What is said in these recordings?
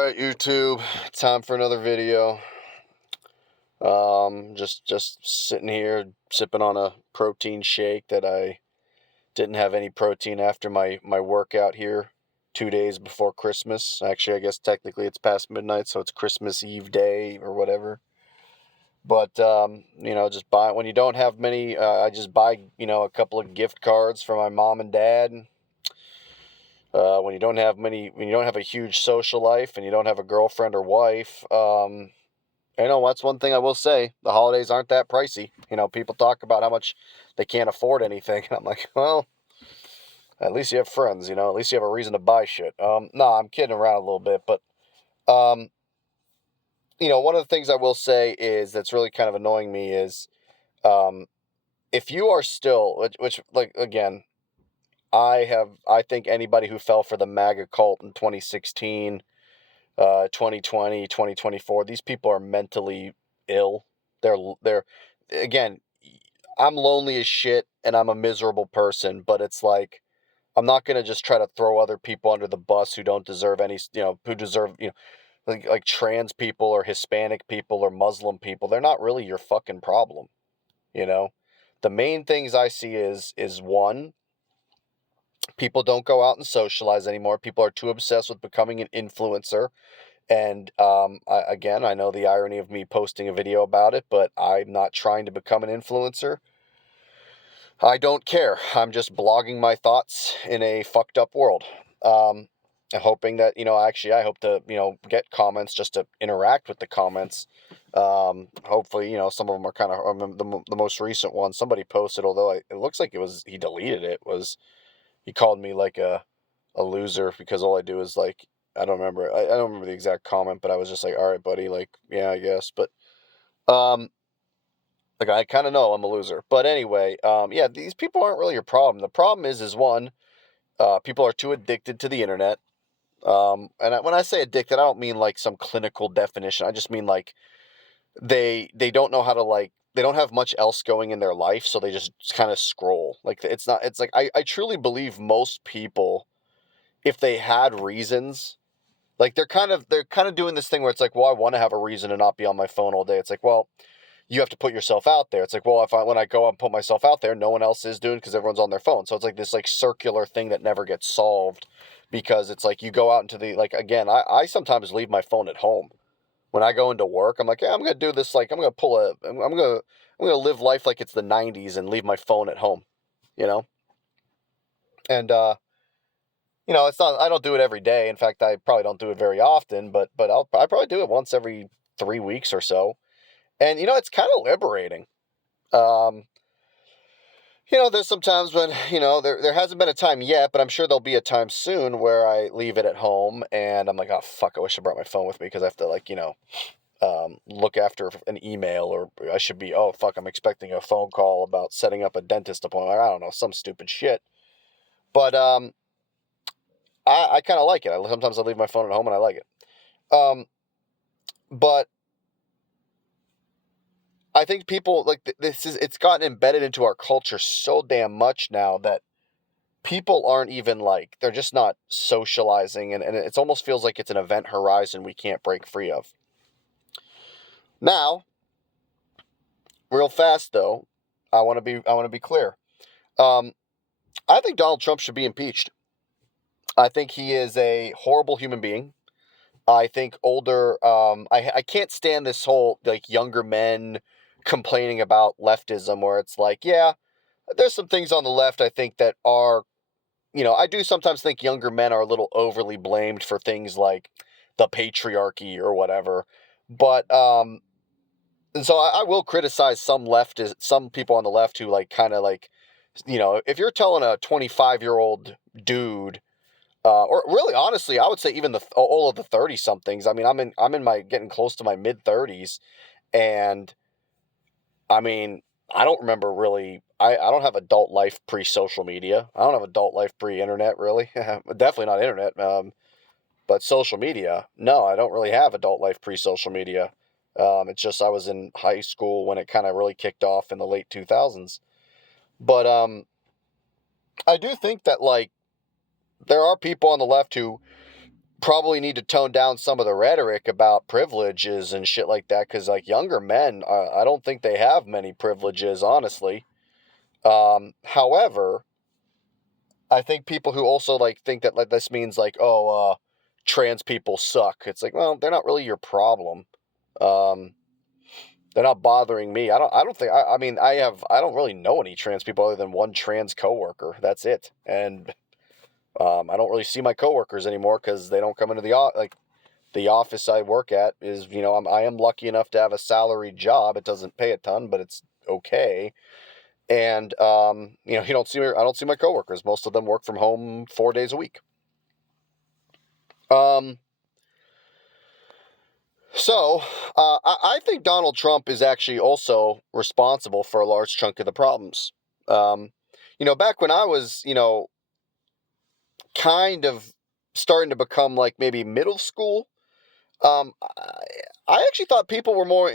Alright, YouTube, time for another video. Just sitting here sipping on a protein shake that I didn't have any protein after my workout here 2 days before Christmas. Actually, I guess technically it's past midnight, so it's Christmas Eve day or whatever. But just buy when you don't have many. I just buy a couple of gift cards for my mom and dad. When you don't have many, when you don't have a huge social life and you don't have a girlfriend or wife, that's one thing I will say. The holidays aren't that pricey. People talk about how much they can't afford anything. And I'm like, well, at least you have friends, at least you have a reason to buy shit. No, I'm kidding around a little bit, but, um, one of the things I will say is that's really kind of annoying me is, um, if you are still, which like, again, I think anybody who fell for the MAGA cult in 2016, 2020, 2024, these people are mentally ill. They're, again, I'm lonely as shit and I'm a miserable person, but it's like, I'm not going to just try to throw other people under the bus who don't deserve any, who deserve, like trans people or Hispanic people or Muslim people. They're not really your fucking problem, you know? The main things I see is one, people don't go out and socialize anymore. People are too obsessed with becoming an influencer. And I know the irony of me posting a video about it, but I'm not trying to become an influencer. I don't care. I'm just blogging my thoughts in a fucked up world. Um, Hoping that, actually, I hope to, get comments just to interact with the comments. Hopefully, some of them are kind of, the most recent one, somebody posted, although it looks like he deleted it, he called me like a loser because all I do is like, I don't remember the exact comment, but I was just like, all right, buddy, like, yeah, I guess. But, um, like, I kind of know I'm a loser. But anyway, yeah, these people aren't really your problem. The problem is one, people are too addicted to the internet. When I say addicted, I don't mean like some clinical definition. I just mean like they don't know how to like, they don't have much else going in their life, so they just kind of scroll. Like, it's like, I truly believe most people, if they had reasons, like they're kind of doing this thing where it's like, well, I want to have a reason to not be on my phone all day. It's like, well, you have to put yourself out there. It's like, well, when I go out and put myself out there, no one else is doing because everyone's on their phone. So it's like this like circular thing that never gets solved because it's like you go out into the, like, again, I sometimes leave my phone at home. When I go into work, I'm like, yeah, I'm gonna do this, like, I'm gonna live life like it's the 90s and leave my phone at home, you know? And it's not, I don't do it every day. In fact, I probably don't do it very often, but I probably do it once every 3 weeks or so. And it's kind of liberating. Um, there's some times when, there hasn't been a time yet, but I'm sure there'll be a time soon where I leave it at home and I'm like, oh fuck, I wish I brought my phone with me because I have to, like, look after an email, or I should be, oh fuck, I'm expecting a phone call about setting up a dentist appointment. I don't know, some stupid shit. But I kind of like it. Sometimes I leave my phone at home and I like it. Um, but I think people like it's gotten embedded into our culture so damn much now that people aren't even like, they're just not socializing, and it almost feels like it's an event horizon we can't break free of. Now, real fast though, I want to be clear. Um, I think Donald Trump should be impeached. I think he is a horrible human being. I think I can't stand this whole like younger men complaining about leftism where it's like, yeah, there's some things on the left I think that are, I do sometimes think younger men are a little overly blamed for things like the patriarchy or whatever. But and so I will criticize some people on the left who like kind of like, if you're telling a 25-year-old dude, or really honestly, I would say even all of the 30 somethings. I mean, I'm in my getting close to my mid 30s, and I mean, I don't remember really. I don't have adult life pre social media. I don't have adult life pre internet really. Definitely not internet. But social media, no, I don't really have adult life pre social media. It's just I was in high school when it kind of really kicked off in the late 2000s. But I do think that like there are people on the left who probably need to tone down some of the rhetoric about privileges and shit like that, because like younger men, I don't think they have many privileges, honestly. However, I think people who also like think that like this means like, oh, trans people suck. It's like, well, they're not really your problem. Um, they're not bothering me. I don't think. I mean, I don't really know any trans people other than one trans coworker. That's it. And I don't really see my coworkers anymore because they don't come into the office I work at is, I am lucky enough to have a salaried job. It doesn't pay a ton, but it's okay. And you don't see me. I don't see my coworkers. Most of them work from home 4 days a week. Um, so I think Donald Trump is actually also responsible for a large chunk of the problems. Um, back when I was, kind of starting to become like maybe middle school. I actually thought people were more,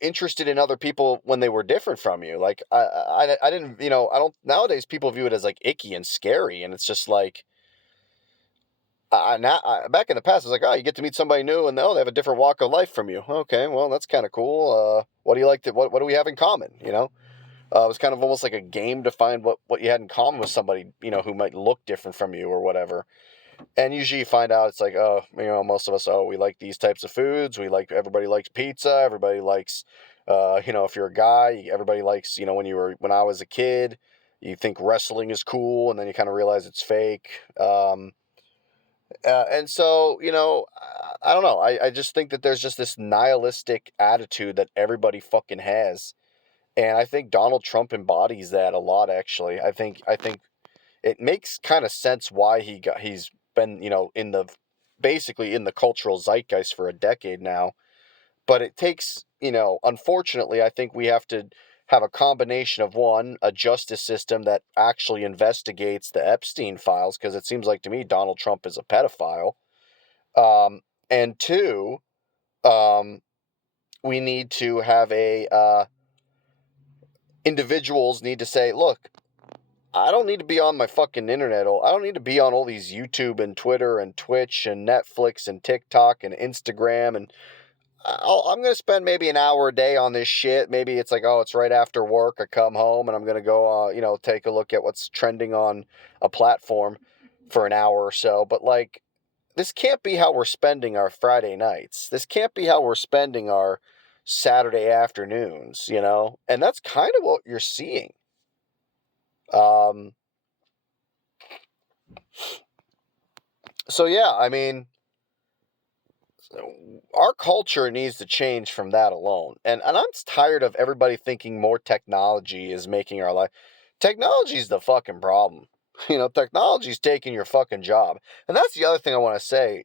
interested in other people when they were different from you. Like, I didn't, I don't, nowadays people view it as like icky and scary. And it's just like, back in the past, it's like, oh, you get to meet somebody new and they have a different walk of life from you. Okay, well, that's kind of cool. What do you like what do we have in common? It was kind of almost like a game to find what you had in common with somebody, who might look different from you or whatever. And usually you find out it's like, oh, most of us, oh, we like these types of foods. Everybody likes pizza. Everybody likes, if you're a guy, everybody likes, when I was a kid, you think wrestling is cool and then you kind of realize it's fake. And so, I don't know. I just think that there's just this nihilistic attitude that everybody fucking has. And I think Donald Trump embodies that a lot, actually. I think it makes kind of sense why he's been, basically in the cultural zeitgeist for a decade now. But it takes, unfortunately, I think we have to have a combination of one, a justice system that actually investigates the Epstein files, because it seems like to me Donald Trump is a pedophile. And two, um, we need to have individuals need to say, look, I don't need to be on my fucking internet. I don't need to be on all these YouTube and Twitter and Twitch and Netflix and TikTok and Instagram. And I'm going to spend maybe an hour a day on this shit. Maybe it's like, oh, it's right after work. I come home and I'm going to go, take a look at what's trending on a platform for an hour or so. But like, this can't be how we're spending our Friday nights. This can't be how we're spending our Saturday afternoons, And that's kind of what you're seeing. Um, so yeah, I mean, our culture needs to change from that alone. And I'm tired of everybody thinking more technology is making our life. Technology's the fucking problem. Technology's taking your fucking job. And that's the other thing I want to say,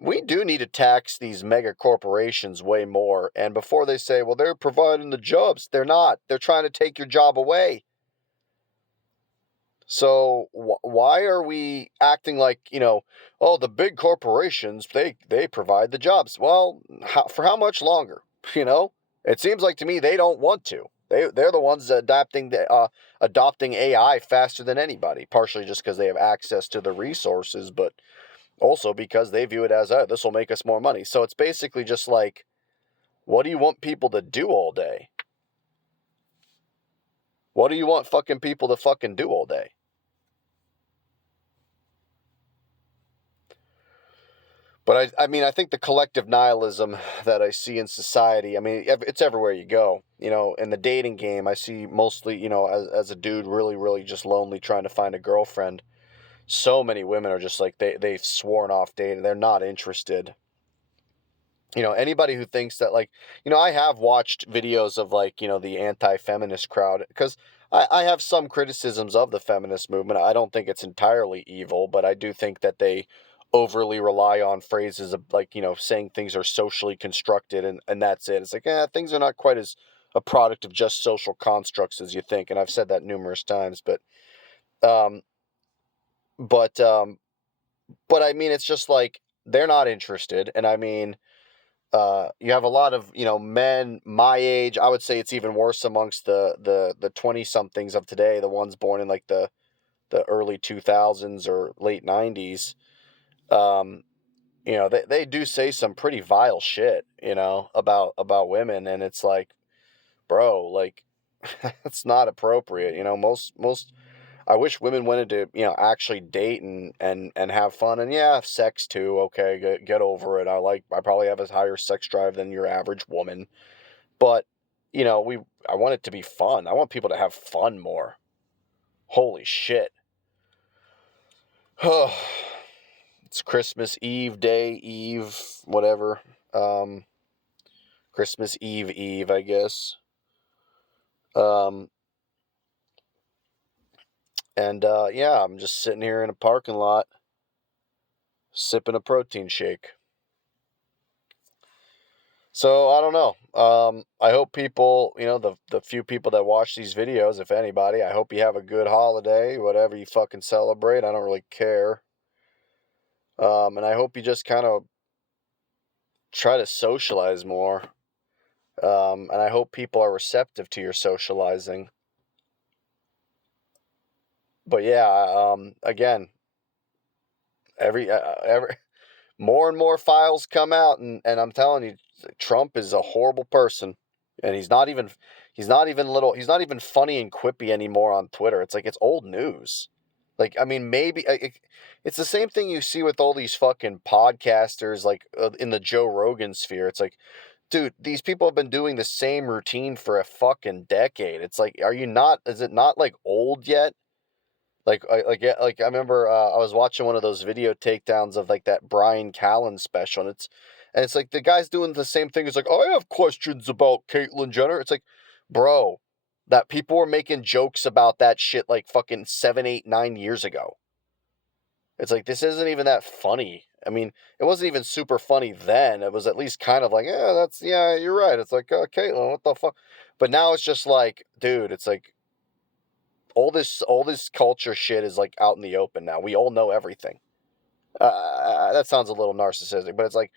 we do need to tax these mega corporations way more. And before they say, well, they're providing the jobs, they're not. They're trying to take your job away. So why are we acting like, oh, the big corporations, they provide the jobs? Well, for how much longer? It seems like to me they don't want to. They're the ones adopting AI faster than anybody, partially just because they have access to the resources, but also because they view it as, oh, this will make us more money. So it's basically just like, what do you want people to do all day? What do you want fucking people to fucking do all day? But I mean, I think the collective nihilism that I see in society, I mean, it's everywhere you go. In the dating game, I see mostly, as a dude really, really just lonely trying to find a girlfriend. So many women are just like, they've sworn off dating. They're not interested. Anybody who thinks that, like, I have watched videos of, like, the anti-feminist crowd, because I have some criticisms of the feminist movement. I don't think it's entirely evil, but I do think that they overly rely on phrases of, like, saying things are socially constructed and that's it. It's like, things are not quite as a product of just social constructs as you think. And I've said that numerous times, um, but, um, but I mean, it's just like, they're not interested. And I mean, you have a lot of, men my age. I would say it's even worse amongst the 20 somethings of today, the ones born in like the early 2000s or late 90s. um, they do say some pretty vile shit, about women, and it's like, bro, like, it's not appropriate. Most I wish women wanted to, actually date and have fun, and yeah, sex too. Okay, get over it. I probably have a higher sex drive than your average woman, but I want it to be fun. I want people to have fun more. Holy shit. It's Christmas Eve day, Eve, whatever. Um, Christmas Eve, I guess. Um, and yeah, I'm just sitting here in a parking lot, sipping a protein shake. So I don't know. I hope people, the few people that watch these videos, if anybody, I hope you have a good holiday, whatever you fucking celebrate. I don't really care. And I hope you just kind of try to socialize more. And I hope people are receptive to your socializing. But yeah, again, every more and more files come out, and I'm telling you, Trump is a horrible person, and he's not even funny and quippy anymore on Twitter. It's like it's old news. Like, I mean, maybe it's the same thing you see with all these fucking podcasters, like in the Joe Rogan sphere. It's like, dude, these people have been doing the same routine for a fucking decade. It's like, are you not? Is it not like old yet? Like I remember I was watching one of those video takedowns of like that Brian Callen special, and it's like the guy's doing the same thing. It's like, oh, I have questions about Caitlyn Jenner. It's like, bro, that people were making jokes about that shit like fucking 7, 8, 9 years ago. It's like, this isn't even that funny. I mean, it wasn't even super funny then. It was at least kind of like, yeah, you're right. It's like, Caitlyn, what the fuck? But now it's just like, dude, it's like all this culture shit is like out in the open now. We all know everything. That sounds a little narcissistic, but it's like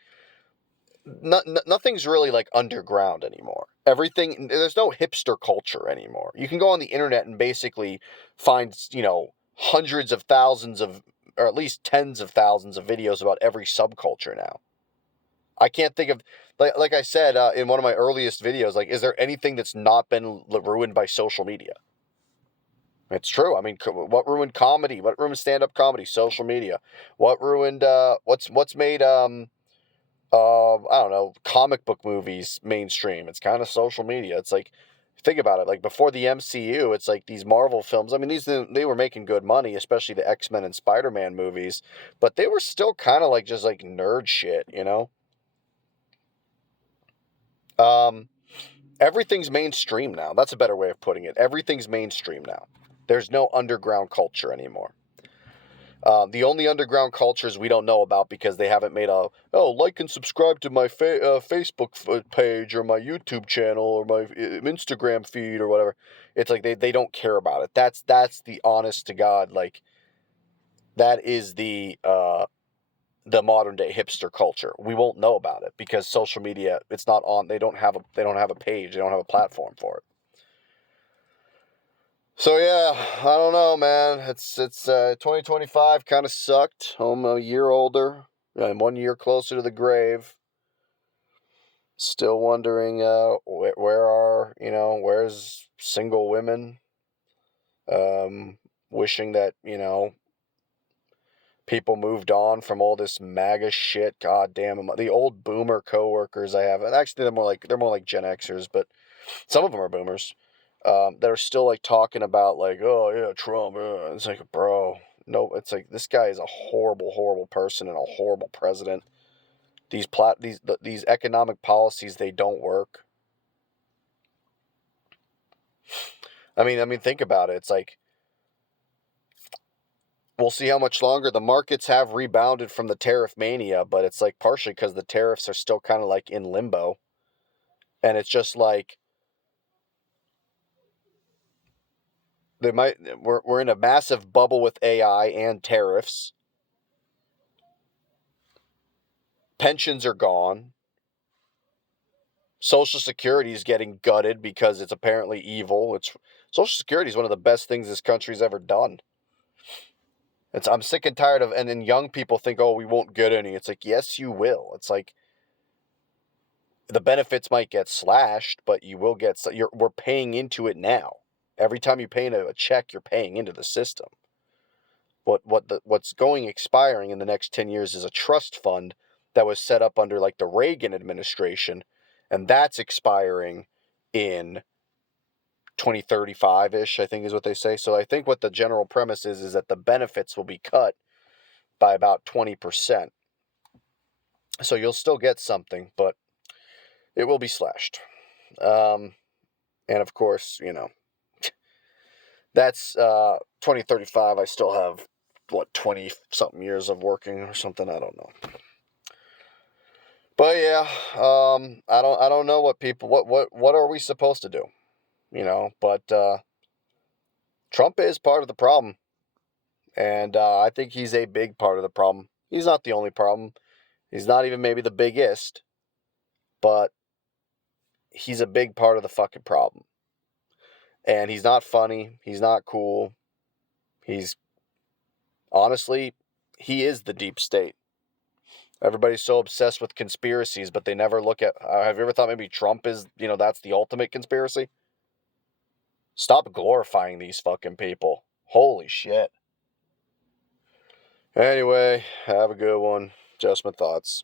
nothing's really like underground anymore. Everything, there's no hipster culture anymore. You can go on the internet and basically find, hundreds of thousands of, or at least tens of thousands of videos about every subculture now. I can't think of, like I said in one of my earliest videos, like, is there anything that's not been ruined by social media? It's true. I mean, what ruined comedy? What ruined stand-up comedy? Social media. What ruined what's made I don't know, comic book movies mainstream? It's kind of social media. It's like, think about it. Like, before the MCU, it's like these Marvel films. I mean, they were making good money, especially the X-Men and Spider-Man movies, but they were still kind of like just like nerd shit. Um Everything's mainstream now. That's a better way of putting it. Everything's mainstream now. There's no underground culture anymore. The only underground cultures we don't know about because they haven't made like and subscribe to my Facebook page or my YouTube channel or my Instagram feed or whatever. It's like they don't care about it. That's the honest to God, like, that is the modern day hipster culture. We won't know about it because social media, it's not on. They don't have a page. They don't have a platform for it. So yeah, I don't know, man. It's 2025 kind of sucked. I'm a year older. I'm 1 year closer to the grave. Still wondering where's single women? Wishing that, people moved on from all this MAGA shit. God damn them. The old boomer coworkers I have, and actually they're more like Gen Xers, but some of them are boomers, that are still like talking about like, oh yeah, Trump. It's like, bro, no, it's like, this guy is a horrible, horrible person and a horrible president. These economic policies, they don't work. I mean, think about it. It's like, we'll see how much longer. The markets have rebounded from the tariff mania, but it's like partially because the tariffs are still kind of like in limbo, and it's just like we're in a massive bubble with AI and tariffs. Pensions are gone. Social Security is getting gutted because it's apparently evil. Social Security is one of the best things this country's ever done. I'm sick and tired of, and then young people think, oh, we won't get any. It's like, yes, you will. It's like, the benefits might get slashed, but you will get, we're paying into it now. Every time you pay a check, you're paying into the system. What's going expiring in the next 10 years is a trust fund that was set up under like the Reagan administration, and that's expiring in 2035-ish, I think is what they say. So I think what the general premise is that the benefits will be cut by about 20%. So you'll still get something, but it will be slashed. And of course, that's 2035. I still have, 20 something years of working or something. I don't know. But yeah, I don't know what are we supposed to do? But Trump is part of the problem. And I think he's a big part of the problem. He's not the only problem. He's not even maybe the biggest, but he's a big part of the fucking problem. And he's not funny. He's not cool. Honestly, he is the deep state. Everybody's so obsessed with conspiracies, but they never look at, have you ever thought maybe Trump is, that's the ultimate conspiracy? Stop glorifying these fucking people. Holy shit. Anyway, have a good one. Just my thoughts.